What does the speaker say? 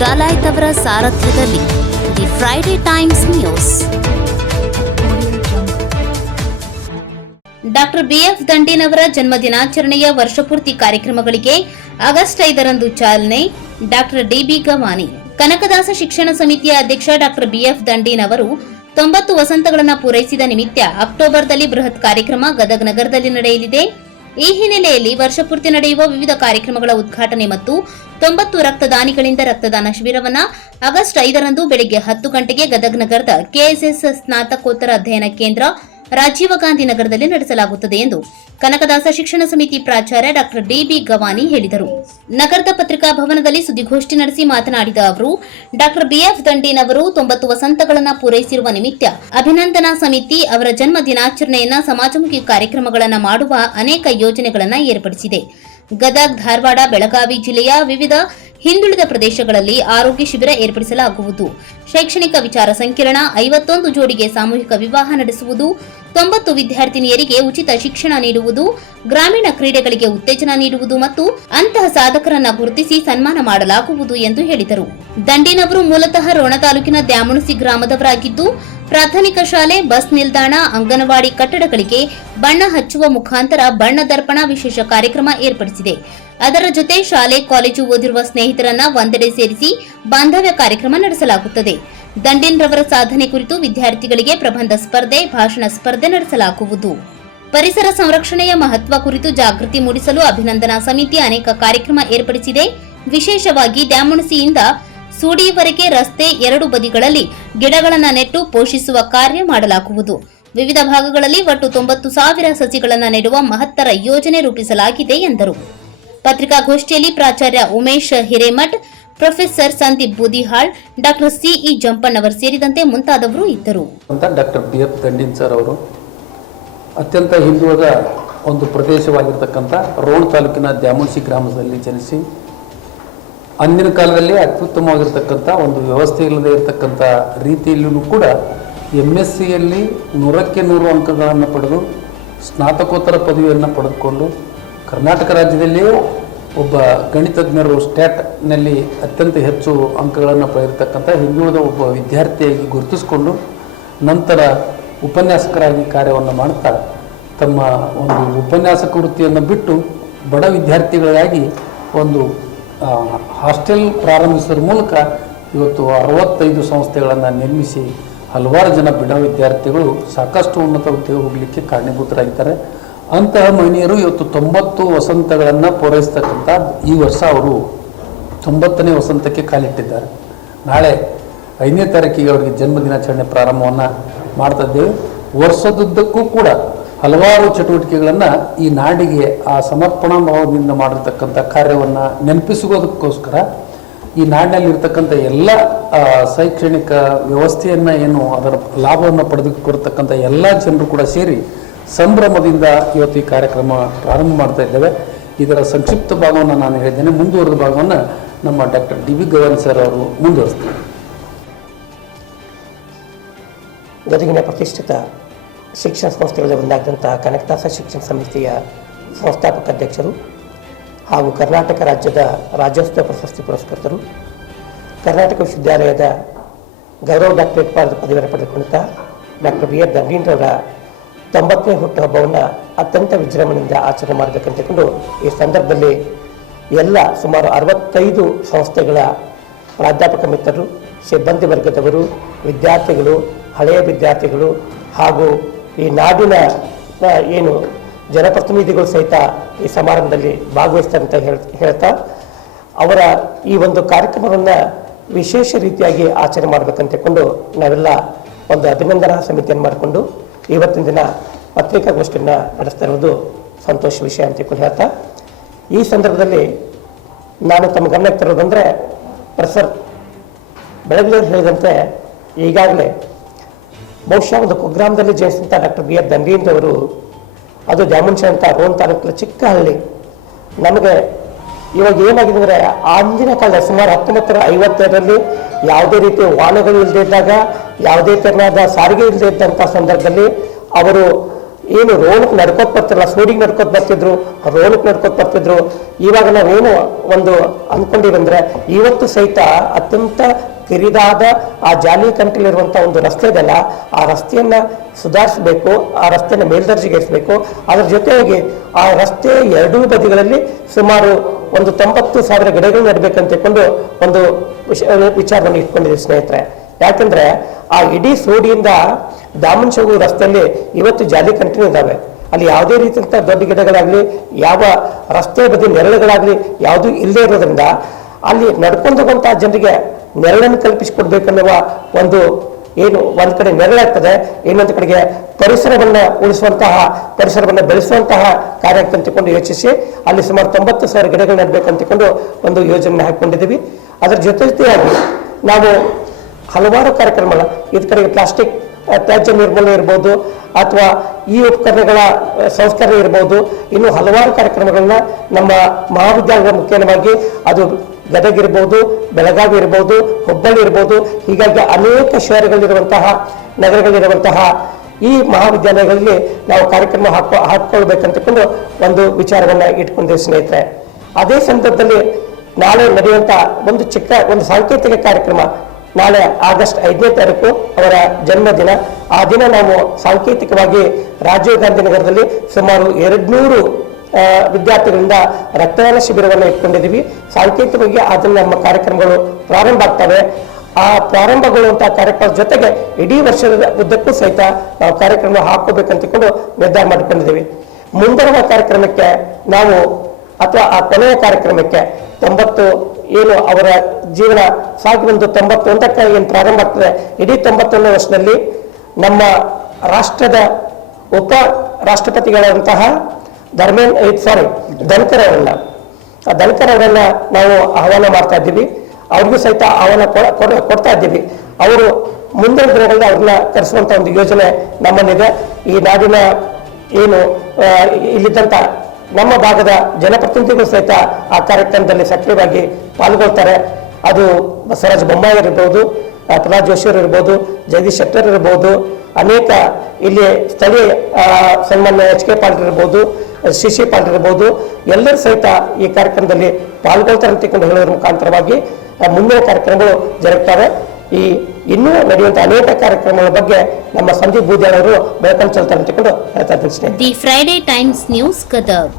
ಡಾಲಾಯ್ತ್ ಅವರ ಸಾರಥ್ಯದಲ್ಲಿ the Friday Times News. Doctor BF ದಂಡೇನವರ ಜನ್ಮ ದಿನಾಚರಣೆಯ ವರ್ಷಪೂರ್ತಿ ಕಾರ್ಯಕ್ರಮಗಳಿಗೆ ಆಗಸ್ಟ್ ಐದರಂದು ಚಾಲನೆ. ಡಾಕ್ಟರ್ ಡಿಬಿ ಗವಾನಿ, ಕನಕದಾಸ ಶಿಕ್ಷಣ ಸಮಿತಿಯ ಅಧ್ಯಕ್ಷ ಡಾಕ್ಟರ್ ಬಿಎಫ್ ದಂಡೇನ್ ಅವರು ತೊಂಬತ್ತು ವಸಂತಗಳನ್ನು ಪೂರೈಸಿದ ನಿಮಿತ್ತ ಅಕ್ಟೋಬರ್ದಲ್ಲಿ ಬೃಹತ್ ಕಾರ್ಯಕ್ರಮ ಗದಗ ನಗರದಲ್ಲಿ ನಡೆಯಲಿದೆ. ಈ ಹಿನ್ನೆಲೆಯಲ್ಲಿ ವರ್ಷಪೂರ್ತಿ ನಡೆಯುವ ವಿವಿಧ ಕಾರ್ಯಕ್ರಮಗಳ ಉದ್ಘಾಟನೆ ಮತ್ತು ತೊಂಬತ್ತು ರಕ್ತದಾನಿಗಳಿಂದ ರಕ್ತದಾನ ಶಿಬಿರವನ್ನ ಆಗಸ್ಟ್ ಐದರಂದು ಬೆಳಗ್ಗೆ ಹತ್ತು ಗಂಟೆಗೆ ಗದಗ ನಗರದ ಕೆಎಸ್ಎಸ್ ಸ್ನಾತಕೋತ್ತರ ಅಧ್ಯಯನ ಕೇಂದ್ರ ರಾಜೀವ ಗಾಂಧಿ ನಗರದಲ್ಲಿ ನಡೆಸಲಾಗುತ್ತದೆ ಎಂದು ಕನಕದಾಸ ಶಿಕ್ಷಣ ಸಮಿತಿ ಪ್ರಾಚಾರ್ಯ ಡಾಕ್ಟರ್ ಡಿಬಿ ಗವಾನಿ ಹೇಳಿದರು. ನಗರದ ಪತ್ರಿಕಾ ಭವನದಲ್ಲಿ ಸುದ್ದಿಗೋಷ್ಠಿ ನಡೆಸಿ ಮಾತನಾಡಿದ ಅವರು, ಡಾಕ್ಟರ್ ಬಿಎಫ್ ದಂಡೇನ್ ಅವರು ತೊಂಬತ್ತು ವಸಂತಗಳನ್ನು ಪೂರೈಸಿರುವ ನಿಮಿತ್ತ ಅಭಿನಂದನಾ ಸಮಿತಿ ಅವರ ಜನ್ಮ ದಿನಾಚರಣೆಯನ್ನ ಸಮಾಜಮುಖಿ ಕಾರ್ಯಕ್ರಮಗಳನ್ನು ಮಾಡುವ ಅನೇಕ ಯೋಜನೆಗಳನ್ನು ಏರ್ಪಡಿಸಿದೆ. ಗದಗ್, ಧಾರವಾಡ, ಬೆಳಗಾವಿ ಜಿಲ್ಲೆಯ ವಿವಿಧ ಹಿಂದುಳಿದ ಪ್ರದೇಶಗಳಲ್ಲಿ ಆರೋಗ್ಯ ಶಿಬಿರ ಏರ್ಪಡಿಸಲಾಗುವುದು. ಶೈಕ್ಷಣಿಕ ವಿಚಾರ ಸಂಕಿರಣ, ಐವತ್ತೊಂದು ಜೋಡಿಗೆ ಸಾಮೂಹಿಕ ವಿವಾಹ ನಡೆಸುವುದು, ತೊಂಬತ್ತು ವಿದ್ಯಾರ್ಥಿನಿಯರಿಗೆ ಉಚಿತ ಶಿಕ್ಷಣ ನೀಡುವುದು, ಗ್ರಾಮೀಣ ಕ್ರೀಡೆಗಳಿಗೆ ಉತ್ತೇಜನ ನೀಡುವುದು ಮತ್ತು ಅಂತಹ ಸಾಧಕರನ್ನ ಗುರುತಿಸಿ ಸನ್ಮಾನ ಮಾಡಲಾಗುವುದು ಎಂದು ಹೇಳಿದರು. ದಂಡಿನವರು ಮೂಲತಃ ರೋಣ ತಾಲೂಕಿನ ದ್ಯಾಮುಣಸಿ ಗ್ರಾಮದವರಾಗಿದ್ದು ಪ್ರಾಥಮಿಕ ಶಾಲೆ, ಬಸ್ ನಿಲ್ದಾಣ, ಅಂಗನವಾಡಿ ಕಟ್ಟಡಗಳಿಗೆ ಬಣ್ಣ ಹಚ್ಚುವ ಮುಖಾಂತರ ಬಣ್ಣ ದರ್ಪಣ ವಿಶೇಷ ಕಾರ್ಯಕ್ರಮ ಏರ್ಪಡಿಸಿದೆ. ಅದರ ಜೊತೆ ಶಾಲೆ, ಕಾಲೇಜು ಓದಿರುವ ಸ್ನೇಹಿತರನ್ನ ಒಂದೆಡೆ ಸೇರಿಸಿ ಬಾಂಧವ್ಯ ಕಾರ್ಯಕ್ರಮ ನಡೆಸಲಾಗುತ್ತದೆ. ದಂಡಿನ್ ರವರ ಸಾಧನೆ ಕುರಿತು ವಿದ್ಯಾರ್ಥಿಗಳಿಗೆ ಪ್ರಬಂಧ ಸ್ಪರ್ಧೆ, ಭಾಷಣ ಸ್ಪರ್ಧೆ ನಡೆಸಲಾಗುವುದು. ಪರಿಸರ ಸಂರಕ್ಷಣೆಯ ಮಹತ್ವ ಕುರಿತು ಜಾಗೃತಿ ಮೂಡಿಸಲು ಅಭಿನಂದನಾ ಸಮಿತಿ ಅನೇಕ ಕಾರ್ಯಕ್ರಮ ಏರ್ಪಡಿಸಿದೆ. ವಿಶೇಷವಾಗಿ ದ್ಯಾಮುಣಸಿಯಿಂದ ಸೂಡಿಯವರೆಗೆ ರಸ್ತೆ ಎರಡು ಬದಿಗಳಲ್ಲಿ ಗಿಡಗಳನ್ನು ನೆಟ್ಟು ಪೋಷಿಸುವ ಕಾರ್ಯ ಮಾಡಲಾಗುವುದು. ವಿವಿಧ ಭಾಗಗಳಲ್ಲಿ ಒಟ್ಟು ತೊಂಬತ್ತು ಸಾವಿರ ಸಸಿಗಳನ್ನು ನೆಡುವ ಮಹತ್ತರ ಯೋಜನೆ ರೂಪಿಸಲಾಗಿದೆ ಎಂದರು. ಪತ್ರಿಕಾಗೋಷ್ಠಿಯಲ್ಲಿ ಪ್ರಾಚಾರ್ಯ Umesh Hiremath, professor Sandeep Boodihal, doctor CE Jampannavar ಸೇರಿದಂತೆ ಮುಂತಾದವರು ಇದ್ದರು. ಡಾಕ್ಟರ್ ಬಿ ಎಫ್ ಸರ್ ಅವರು ಅತ್ಯಂತ ಹಿಂದುಳಿದ ಒಂದು ಪ್ರದೇಶವಾಗಿರ್ತಕ್ಕಂಥ ರೋಣ ತಾಲೂಕಿನ ದ್ಯಾಮುಸಿ ಗ್ರಾಮದಲ್ಲಿ ಜನಿಸಿ ಅಂದಿನ ಕಾಲದಲ್ಲಿ ಅತ್ಯುತ್ತಮವಾಗಿರ್ತಕ್ಕಂಥ ಒಂದು ವ್ಯವಸ್ಥೆ ಇಲ್ಲದೆ ಇರತಕ್ಕಂಥ ರೀತಿಯಲ್ಲೂ ಕೂಡ ಎಂ ಎಸ್ ಸಿಯಲ್ಲಿ ನೂರಕ್ಕೆ ನೂರು ಅಂಕಗಳನ್ನು ಪಡೆದು ಸ್ನಾತಕೋತ್ತರ ಪದವಿಯನ್ನು ಪಡೆದುಕೊಂಡು ಕರ್ನಾಟಕ ರಾಜ್ಯದಲ್ಲಿಯೇ ಒಬ್ಬ ಗಣಿತಜ್ಞರು ಸ್ಟ್ಯಾಟ್ನಲ್ಲಿ ಅತ್ಯಂತ ಹೆಚ್ಚು ಅಂಕಗಳನ್ನು ಪಡೆದಿರ್ತಕ್ಕಂಥ ಹಿಂದುಳಿದ ಒಬ್ಬ ವಿದ್ಯಾರ್ಥಿಯಾಗಿ ಗುರುತಿಸಿಕೊಂಡು ನಂತರ ಉಪನ್ಯಾಸಕರಾಗಿ ಕಾರ್ಯವನ್ನು ಮಾಡ್ತಾ ತಮ್ಮ ಒಂದು ಉಪನ್ಯಾಸಕ ವೃತ್ತಿಯನ್ನು ಬಿಟ್ಟು ಬಡ ವಿದ್ಯಾರ್ಥಿಗಳಿಗಾಗಿ ಒಂದು ಹಾಸ್ಟೆಲ್ ಪ್ರಾರಂಭಿಸೋದ್ರ ಮೂಲಕ ಇವತ್ತು ಅರವತ್ತೈದು ಸಂಸ್ಥೆಗಳನ್ನು ನಿರ್ಮಿಸಿ ಹಲವಾರು ಜನ ಬಿಡ ವಿದ್ಯಾರ್ಥಿಗಳು ಸಾಕಷ್ಟು ಉನ್ನತ ಹುದ್ದೆಗೆ ಹೋಗಲಿಕ್ಕೆ ಕಾರಣೀಭೂತರಾಗಿದ್ದಾರೆ. ಅಂತಹ ಮಹಿಳೆಯರು ಇವತ್ತು ತೊಂಬತ್ತು ವಸಂತಗಳನ್ನು ಪೂರೈಸ್ತಕ್ಕಂಥ ಈ ವರ್ಷ ಅವರು ತೊಂಬತ್ತನೇ ವಸಂತಕ್ಕೆ ಕಾಲಿಟ್ಟಿದ್ದಾರೆ. ನಾಳೆ ಐದನೇ ತಾರೀಕಿಗೆ ಅವರಿಗೆ ಜನ್ಮದಿನಾಚರಣೆ ಪ್ರಾರಂಭವನ್ನು ಮಾಡ್ತಾ ಇದ್ದೇವೆ. ವರ್ಷದುದ್ದಕ್ಕೂ ಕೂಡ ಹಲವಾರು ಚಟುವಟಿಕೆಗಳನ್ನು ಈ ನಾಡಿಗೆ ಆ ಸಮರ್ಪಣಾ ಭಾವದಿಂದ ಮಾಡಿರ್ತಕ್ಕಂಥ ಕಾರ್ಯವನ್ನು ನೆನಪಿಸುವುದಕ್ಕೋಸ್ಕರ ಈ ನಾಡಿನಲ್ಲಿ ಇರ್ತಕ್ಕಂಥ ಎಲ್ಲ ಶೈಕ್ಷಣಿಕ ವ್ಯವಸ್ಥೆಯನ್ನು ಏನು ಅದರ ಲಾಭವನ್ನು ಪಡೆದುಕೊಡ್ತಕ್ಕಂಥ ಎಲ್ಲ ಜನರು ಕೂಡ ಸೇರಿ ಸಂಭ್ರಮದಿಂದ ಇವತ್ತು ಈ ಕಾರ್ಯಕ್ರಮ ಪ್ರಾರಂಭ ಮಾಡ್ತಾ ಇದ್ದೇವೆ. ಇದರ ಸಂಕ್ಷಿಪ್ತ ಭಾಗವನ್ನು ನಾನು ಹೇಳಿದ್ದೇನೆ. ಮುಂದುವರೆದ ಭಾಗವನ್ನು ನಮ್ಮ ಡಾಕ್ಟರ್ ಡಿ ವಿ ಗವನ್ ಸರ್ ಅವರು ಮುಂದುವರಿಸ್ತಾರೆ. ಗದಗಿನ ಪ್ರತಿಷ್ಠಿತ ಶಿಕ್ಷಣ ಸಂಸ್ಥೆಗಳಲ್ಲಿ ಒಂದಾಗಿದ್ದಂಥ ಕನಕದಾಸ ಶಿಕ್ಷಣ ಸಮಿತಿಯ ಸಂಸ್ಥಾಪಕ ಅಧ್ಯಕ್ಷರು ಹಾಗೂ ಕರ್ನಾಟಕ ರಾಜ್ಯದ ರಾಜ್ಯೋತ್ಸವ ಪ್ರಶಸ್ತಿ ಪುರಸ್ಕೃತರು, ಕರ್ನಾಟಕ ವಿಶ್ವವಿದ್ಯಾಲಯದ ಗೌರವ ಡಾಕ್ಟರೇಟ್ ಪದ ಪದವಿಯನ್ನು ಡಾಕ್ಟರ್ ಬಿ ಆರ್ ದಂಡೀನ್ರವರ ತೊಂಬತ್ತನೇ ಹುಟ್ಟುಹಬ್ಬವನ್ನು ಅತ್ಯಂತ ವಿಜೃಂಭಣೆಯಿಂದ ಆಚರಣೆ ಮಾಡಬೇಕಂತಕೊಂಡು ಈ ಸಂದರ್ಭದಲ್ಲಿ ಎಲ್ಲ ಸುಮಾರು ಅರವತ್ತೈದು ಸಂಸ್ಥೆಗಳ ಪ್ರಾಧ್ಯಾಪಕ ಮಿತ್ರರು, ಸಿಬ್ಬಂದಿ ವರ್ಗದವರು, ವಿದ್ಯಾರ್ಥಿಗಳು, ಹಳೆಯ ವಿದ್ಯಾರ್ಥಿಗಳು ಹಾಗೂ ಈ ನಾಡಿನ ಏನು ಜನಪ್ರತಿನಿಧಿಗಳು ಸಹಿತ ಈ ಸಮಾರಂಭದಲ್ಲಿ ಭಾಗವಹಿಸ್ತಾರೆ ಅಂತ ಹೇಳ್, ಹೇಳ್ತಾ, ಅವರ ಈ ಒಂದು ಕಾರ್ಯಕ್ರಮವನ್ನು ವಿಶೇಷ ರೀತಿಯಾಗಿ ಆಚರಣೆ ಮಾಡಬೇಕಂತ ತಿಳ್ಕೊಂಡು ನಾವೆಲ್ಲ ಒಂದು ಅಭಿನಂದನಾ ಸಮಿತಿಯನ್ನು ಮಾಡಿಕೊಂಡು ಇವತ್ತಿನ ದಿನ ಪತ್ರಿಕಾಗೋಷ್ಠಿಯನ್ನು ನಡೆಸ್ತಾ ಇರೋದು ಸಂತೋಷ ವಿಷಯ ಅಂತ ಹೇಳ್ತಾ, ಈ ಸಂದರ್ಭದಲ್ಲಿ ನಾನು ತಮ್ಮ ಗಮನಕ್ಕೆ ತರೋದಂದರೆ ಪ್ರೊಫೆಸರ್ ಬೆಳಗ್ಗೆ ಹೇಳಿದಂತೆ ಈಗಾಗಲೇ ಬಹುಶಃ ಒಂದು ಕುಗ್ರಾಮದಲ್ಲಿ ಜನಿಸಿದಂಥ ಡಾಕ್ಟರ್ ಬಿ ಆರ್ ದಂಡೀಂದ್ರವರು, ಅದು ದ್ಯಾಮುಂಶ ಅಂತ ರೋನ್ ತಾಲೂಕಿನ ಚಿಕ್ಕ ಹಳ್ಳಿ ನಮಗೆ ಇವಾಗ ಏನಾಗಿದೆ ಅಂದರೆ ಅಂದಿನ ಕಾಲ ಸುಮಾರು ಹತ್ತೊಂಬತ್ತರ ಐವತ್ತರಲ್ಲಿ ಯಾವುದೇ ರೀತಿಯ ವಾಹನಗಳು ಇಲ್ಲದೇ ಇದ್ದಾಗ, ಯಾವುದೇ ತೆರನಾದ ಸಾರಿಗೆ ಇಲ್ಲದೇ ಇದ್ದಂಥ ಸಂದರ್ಭದಲ್ಲಿ ಅವರು ಏನು ರೋಣಕ್ಕೆ ನಡ್ಕೋತ ಬರ್ತಿರಲ್ಲ ಸೂಡಿಗೆ ನಡ್ಕೋತ ಬರ್ತಿದ್ರು ರೋಣಕ್ಕೆ ನಡ್ಕೋತ ಬರ್ತಿದ್ರು. ಇವಾಗ ನಾವೇನು ಒಂದು ಅಂದ್ಕೊಂಡಿವಂದ್ರೆ ಇವತ್ತು ಸಹಿತ ಅತ್ಯಂತ ಕಿರಿದಾದ ಆ ಜಾಲಿ ಕಂಟಿಲಿರುವಂಥ ಒಂದು ರಸ್ತೆ ಇದೆಲ್ಲ ಆ ರಸ್ತೆಯನ್ನ ಸುಧಾರಿಸಬೇಕು, ಆ ರಸ್ತೆನ ಮೇಲ್ದರ್ಜೆಗೇರಿಸಬೇಕು. ಅದರ ಜೊತೆಗೆ ಆ ರಸ್ತೆ ಎರಡೂ ಬದಿಗಳಲ್ಲಿ ಸುಮಾರು ಒಂದು ತೊಂಬತ್ತು ಸಾವಿರ ಗಿಡಗಳು ನೆಡಬೇಕಂತ ಒಂದು ವಿಚಾರವನ್ನು ಇಟ್ಕೊಂಡಿದ್ದೀವಿ ಸ್ನೇಹಿತರೆ. ಯಾಕಂದ್ರೆ ಆ ಇಡೀ ಸೋಡಿಯಿಂದ ದಾಮನ್ಶಗು ರಸ್ತೆಯಲ್ಲಿ ಇವತ್ತು ಜಾಲಿ ಕಂಟಿನ್ಯೂ ಇದ್ದಾವೆ. ಅಲ್ಲಿ ಯಾವುದೇ ರೀತಿಯಂತ ದೊಡ್ಡ ಗಿಡಗಳಾಗ್ಲಿ, ಯಾವ ರಸ್ತೆ ಬದಿ ನೆರಳುಗಳಾಗ್ಲಿ ಯಾವುದೂ ಇಲ್ಲದೆ ಇರೋದ್ರಿಂದ ಅಲ್ಲಿ ನಡ್ಕೊಂಡು ಹೋಗುವಂತಹ ಜನರಿಗೆ ನೆರಳನ್ನು ಕಲ್ಪಿಸಿಕೊಡ್ಬೇಕನ್ನುವ ಒಂದು ಏನು ಒಂದ್ ಕಡೆ ನೆರಳಾಗ್ತದೆ, ಇನ್ನೊಂದು ಕಡೆಗೆ ಪರಿಸರವನ್ನ ಉಳಿಸುವಂತಹ, ಪರಿಸರವನ್ನ ಬೆಳೆಸುವಂತಹ ಕಾರ್ಯ ಅಂತ ತಿಳ್ಕೊಂಡು ಯೋಚಿಸಿ, ಅಲ್ಲಿ ಸುಮಾರು ತೊಂಬತ್ತು ಸಾವಿರ ಗಿಡಗಳು ನೆಡಬೇಕು ಅಂತಕೊಂಡು ಒಂದು ಯೋಜನೆ ಹಾಕೊಂಡಿದ್ದೀವಿ ಅದರ ಜೊತೆ ಜೊತೆಯಾಗಿ ನಾವು ಹಲವಾರು ಕಾರ್ಯಕ್ರಮಗಳ, ಇದ್ ಕಡೆಗೆ ಪ್ಲಾಸ್ಟಿಕ್ ತ್ಯಾಜ್ಯ ನಿರ್ಮೂಲನೆ ಇರ್ಬೋದು, ಅಥವಾ ಈ ಉಪಕರಣಗಳ ಸಂಸ್ಕರಣೆ ಇರ್ಬೋದು, ಇನ್ನು ಹಲವಾರು ಕಾರ್ಯಕ್ರಮಗಳನ್ನ ನಮ್ಮ ಮಹಾವಿದ್ಯಾಲಯದ ಮುಖೇನವಾಗಿ ಅದು ಗದಗ ಇರ್ಬೋದು ಬೆಳಗಾವಿ ಇರ್ಬೋದು, ಹುಬ್ಬಳ್ಳಿ ಇರ್ಬೋದು, ಹೀಗಾಗಿ ಅನೇಕ ಶಹರಗಳಿರುವಂತಹ ನಗರಗಳಲ್ಲಿರುವಂತಹ ಈ ಮಹಾವಿದ್ಯಾಲಯಗಳಲ್ಲಿ ನಾವು ಕಾರ್ಯಕ್ರಮ ಹಾಕೋ ಹಾಕೊಳ್ಬೇಕಂತಕೊಂಡು ಒಂದು ವಿಚಾರವನ್ನು ಇಟ್ಕೊಂಡಿದ್ದೀವಿ ಸ್ನೇಹಿತರೆ. ಅದೇ ಸಂದರ್ಭದಲ್ಲಿ ನಾಳೆ ನಡೆಯುವಂತ ಒಂದು ಚಿಕ್ಕ, ಒಂದು ಸಾಂಕೇತಿಕ ಕಾರ್ಯಕ್ರಮ ನಾಳೆ ಆಗಸ್ಟ್ ಐದನೇ ತಾರೀಕು ಅವರ ಜನ್ಮದಿನ. ಆ ದಿನ ನಾವು ಸಾಂಕೇತಿಕವಾಗಿ ರಾಜೀವ್ ಗಾಂಧಿ ನಗರದಲ್ಲಿ ಸುಮಾರು ಎರಡ್ನೂರು ವಿದ್ಯಾರ್ಥಿಗಳಿಂದ ರಕ್ತದಾನ ಶಿಬಿರವನ್ನು ಇಟ್ಕೊಂಡಿದ್ದೀವಿ. ಸಾಂಕೇತಿಕವಾಗಿ ಅದನ್ನು ನಮ್ಮ ಕಾರ್ಯಕ್ರಮಗಳು ಪ್ರಾರಂಭ ಆಗ್ತವೆ. ಆ ಪ್ರಾರಂಭಗೊಳ್ಳುವಂತಹ ಕಾರ್ಯಕ್ರಮದ ಜೊತೆಗೆ ಇಡೀ ವರ್ಷದ ಉದ್ದಕ್ಕೂ ಸಹಿತ ನಾವು ಕಾರ್ಯಕ್ರಮ ಹಾಕೋಬೇಕಂತ ತಿಳ್ಕೊಂಡು ನಿರ್ಧಾರ ಮಾಡಿಕೊಂಡಿದ್ದೀವಿ. ಮುಂಬರುವ ಕಾರ್ಯಕ್ರಮಕ್ಕೆ ನಾವು, ಅಥವಾ ಆ ಕೊನೆಯ ಕಾರ್ಯಕ್ರಮಕ್ಕೆ ತೊಂಬತ್ತು ಏನು ಅವರ ಜೀವನ ಸಾಗಿ ಒಂದು ತೊಂಬತ್ತೊಂದಕ್ಕೆ ಏನು ಪ್ರಾರಂಭ ಆಗ್ತದೆ, ಇಡೀ ತೊಂಬತ್ತೊಂದನೇ ವರ್ಷದಲ್ಲಿ ನಮ್ಮ ರಾಷ್ಟ್ರದ ಉಪ ರಾಷ್ಟ್ರಪತಿಗಳಂತಹ ಧರ್ಮೇನ್ ಸಾರಿ ಧನ್ಕರ್ ಆ ಧನ್ಕರ್ ಅವರನ್ನ ನಾವು ಆಹ್ವಾನ ಮಾಡ್ತಾ ಇದ್ದೀವಿ. ಅವ್ರಿಗೂ ಸಹಿತ ಆಹ್ವಾನ ಕೊಡ- ಕೊಡ- ಕೊಡ್ತಾ ಇದ್ದೀವಿ. ಅವರು ಮುಂದಿನ ದಿನಗಳಲ್ಲಿ ಅವ್ರನ್ನ ಕರೆಸುವಂತ ಒಂದು ಯೋಜನೆ ನಮ್ಮಲ್ಲಿದೆ. ಈ ನಾಡಿನ ಏನು ಇಲ್ಲಿದ್ದಂಥ ನಮ್ಮ ಭಾಗದ ಜನಪ್ರತಿನಿಧಿಗಳು ಸಹಿತ ಆ ಕಾರ್ಯಕ್ರಮದಲ್ಲಿ ಸಕ್ರಿಯವಾಗಿ ಪಾಲ್ಗೊಳ್ತಾರೆ. ಅದು ಬಸವರಾಜ ಬೊಮ್ಮಾಯಿ ಇರ್ಬೋದು ಆ, ಪ್ರಹ್ಲಾದ್ ಜೋಶಿ ಅವರು ಇರ್ಬೋದು, ಜಗದೀಶ್ ಶೆಟ್ಟರ್ ಇರ್ಬೋದು, ಅನೇಕ ಇಲ್ಲಿ ಸ್ಥಳೀಯ ಸನ್ಮಾನ್ಯ ಎಚ್ ಕೆ ಪಾಟೀಲ್ ಇರ್ಬೋದು ಶಿಶಿ ಪಾಟೀಲ್ ಇರ್ಬೋದು, ಎಲ್ಲರೂ ಸಹಿತ ಈ ಕಾರ್ಯಕ್ರಮದಲ್ಲಿ ಪಾಲ್ಗೊಳ್ತಾರೆ ಅಂತ ತಿಳ್ಕೊಂಡು ಹೇಳೋದ್ರ ಮುಖಾಂತರವಾಗಿ ಮುಂದಿನ ಕಾರ್ಯಕ್ರಮಗಳು ಜರುಗ್ತವೆ ಈ ಇನ್ನೂ ನಡೆಯುವಂತಹ ಅನೇಕ ಕಾರ್ಯಕ್ರಮಗಳ ಬಗ್ಗೆ ನಮ್ಮ ಸಂದೀಪ್ ಬೂದಿಯವರು ಬೆಳಕನ್ನು ಚೆಲ್ತಾರೆ ಅಂತ ತಿಳ್ಕೊಂಡು ಹೇಳ್ತಾ ಇದ್ದೀನಿ. The Friday Times News Gadag